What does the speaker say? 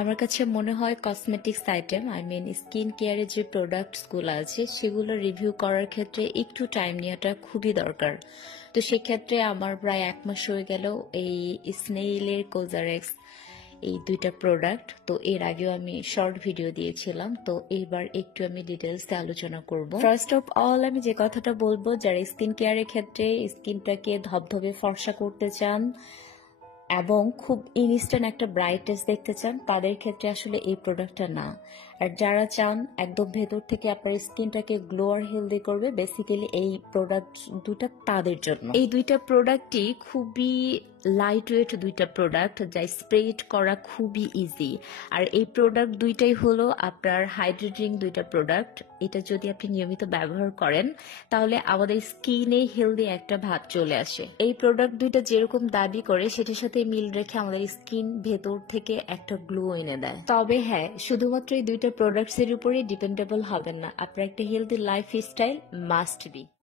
আমার কাছে মনে হয় কসমেটিক্স আইটেম স্কিন কেয়ারের যে প্রোডাক্টসগুলো আছে সেগুলো রিভিউ করার ক্ষেত্রে একটু টাইম নেওয়াটা খুবই দরকার। তো সেক্ষেত্রে আমার প্রায় 1 মাস হয়ে গেল এই স্নেইলের কোজারেক্স এই দুইটা প্রোডাক্ট। তো এর আগেও আমি শর্ট ভিডিও দিয়েছিলাম, তো এইবার একটু আমি ডিটেলসে আলোচনা করব। ফার্স্ট অফ অল আমি যে কথাটা বলবো, যারা স্কিন কেয়ারের ক্ষেত্রে স্কিনটাকে ধবধবে ফর্সা করতে চান এবং খুব ইনস্ট্যান্ট একটা ব্রাইটনেস দেখতে চান, তাদের ক্ষেত্রে আসলে এই প্রোডাক্টটা না। আর যারা চান একদম ভেতর থেকে আপনার স্কিনটাকে গ্লো আর হেলদি করবে, বেসিক্যালি এই প্রোডাক্ট দুটা তাদের জন্য। এই দুইটা প্রোডাক্টই খুবই লাইট ওয়েট দুইটা প্রোডাক্ট, যা স্প্রেড করা খুবই ইজি। আর এই প্রোডাক্ট দুইটাই হলো আপনার হাইড্রেটিং দুইটা প্রোডাক্ট। এটা যদি আপনি নিয়মিত ব্যবহার করেন তাহলে আমাদের স্কিনে হেলদি একটা ভাব চলে আসে। এই প্রোডাক্ট দুইটা যেরকম দাবি করে সেটার সাথে মিল রেখে আমাদের স্কিন ভেতর থেকে একটা গ্লো এনে দেয়। তবে হ্যাঁ, শুধুমাত্র এই দুইটা প্রোডাক্টস এর উপরেই ডিপেন্ডেবল হবেন না, আপনার একটা healthy life style must be.